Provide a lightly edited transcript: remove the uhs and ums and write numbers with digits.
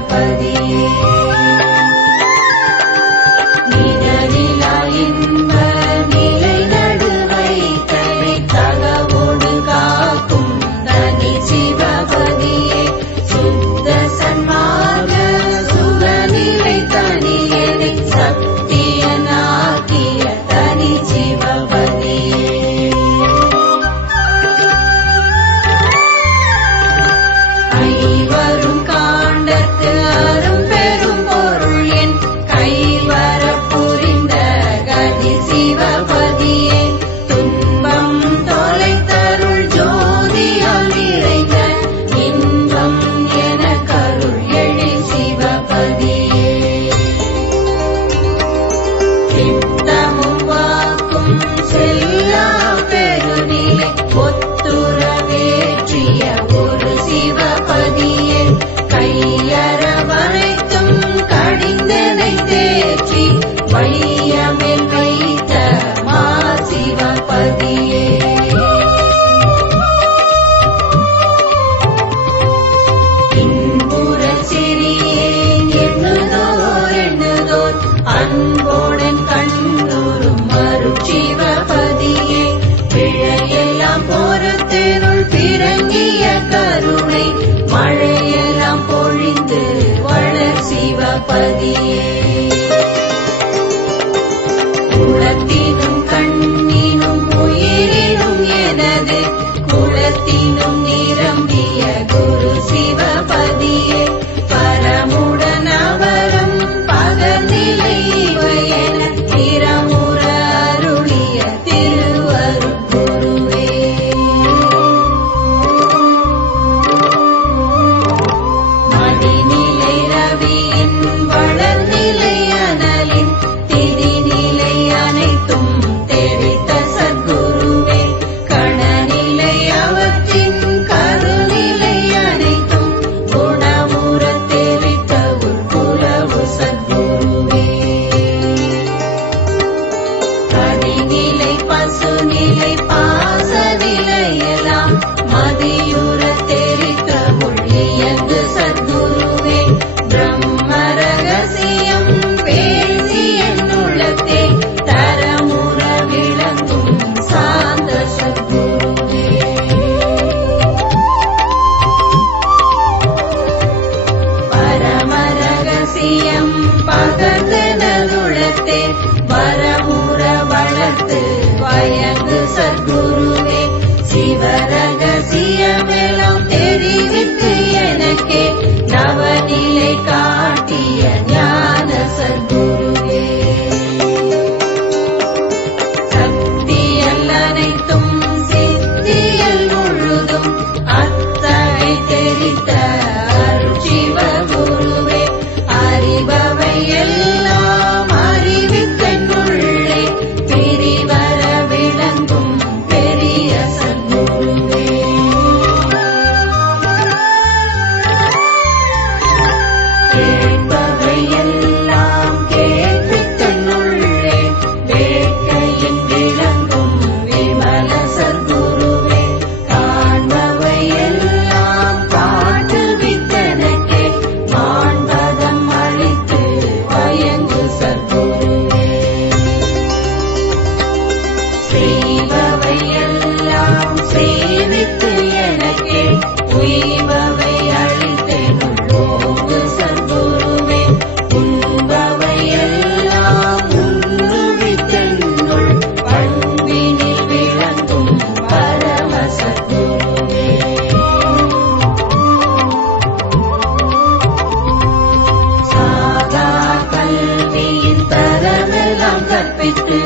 சிவபதியே நிழலிலா இன்ப நிலை நடுவை தனை தகவோடு காக்கும் தனி சிவபதியே சுத்த சன்மார்க்க சுகநிலை தனியனை சத்தியனாக்கிய தனி சிவபதியே ஐவரும் காண்டற்கு அரும் பெரும் பொருள் என் கைவர புரிந்த கதி சிவபதியே துன்பம் தொலைத்தருள் ஜோதியால் நிறைந்த இன்பம் என கருள் எழி சிவபதியே சித்தமும் வாக்கும் செல்லா பெருநிலை ஒத்துறவேற்றிய ஒரு சிவபதியே கையறவனைத்தும் கடிந்தனை தேற்றி வையமில் வைத்த மா சிவபதியே இன்புற சிறியேன் எண்ணுதோர் அன்போடன் கண்ணுறும் அருட்சிவபதியே பிழையெல்லாம் பொறுத்தேனுள் பிறங்கிய கருணை மழையெல்லாம் பொழிந்து வளர் சிவபதியே குலத்தினும் கண்ணினும் உயிரினும் எனது குலத்தினும் நிரம்பிய குரு சிவபதியே பரமுடன் அவரம் பகர்நிலை என திறமுற அருளிய திருவருட் குருவே மதிநிலை ரவியின் வளர்நிலை அனலின் திதிநிலை அனைத்தும் தெளித்த சத்குருவே கணநிலை அவற்றின் கருநிலை அனைத்தும் குணமுற தெளித்த உட்குலவு சத்குருவே கதிநிலை பசுநிலை பாசநிலையெல்லாம் மதியுற தெரித்த மொழியங்கு சத்குருவே பிரம்ம ரகசியம் பேசி என்னுள்ளத்தே தரமுற விளங்கும் சாந்த சத்குருவே பரம ரகசியம் பகர்ந்தனதுளத்தே வரமுற வளர்த்து வயங்கு சத்குருவே சிவரகசியமெல்லாம் தெரிவித்து எனக்கே நவநிலை காட்டிய ஞான சத்குருவே சக்தியல் அனைத்தும் சித்தியல் முழுதும் அத்தனை தெரித்த அருட்சிவகுருவே அறிபவை எல்லாம் அறிவித்தென்னுள்ளே பிரிவர விளங்கும் பெரிய சத்குருவே கேட்பவை எல்லாம் கேட்பித்தென்னுள்ளே வேட்கையின் விளங்கும் விமல சத்குருவே காண்பவை எல்லாம் காட்டுவித்தனக்கே மாண்பதம் அளித்து வயங்கு சத்குருவே செய்பவை எல்லாம் செய்வித்து எனக்கே உய்பவை அளித்தெனுள்ளோங்கு சத்குருவே உண்பவை எல்லாம் உண்ணுவித்தென்னுள் பண்பினில் விளங்கும் பரம சத்குருவே சாதா கல்வியின் தரமெல்லாம் கற்பித்து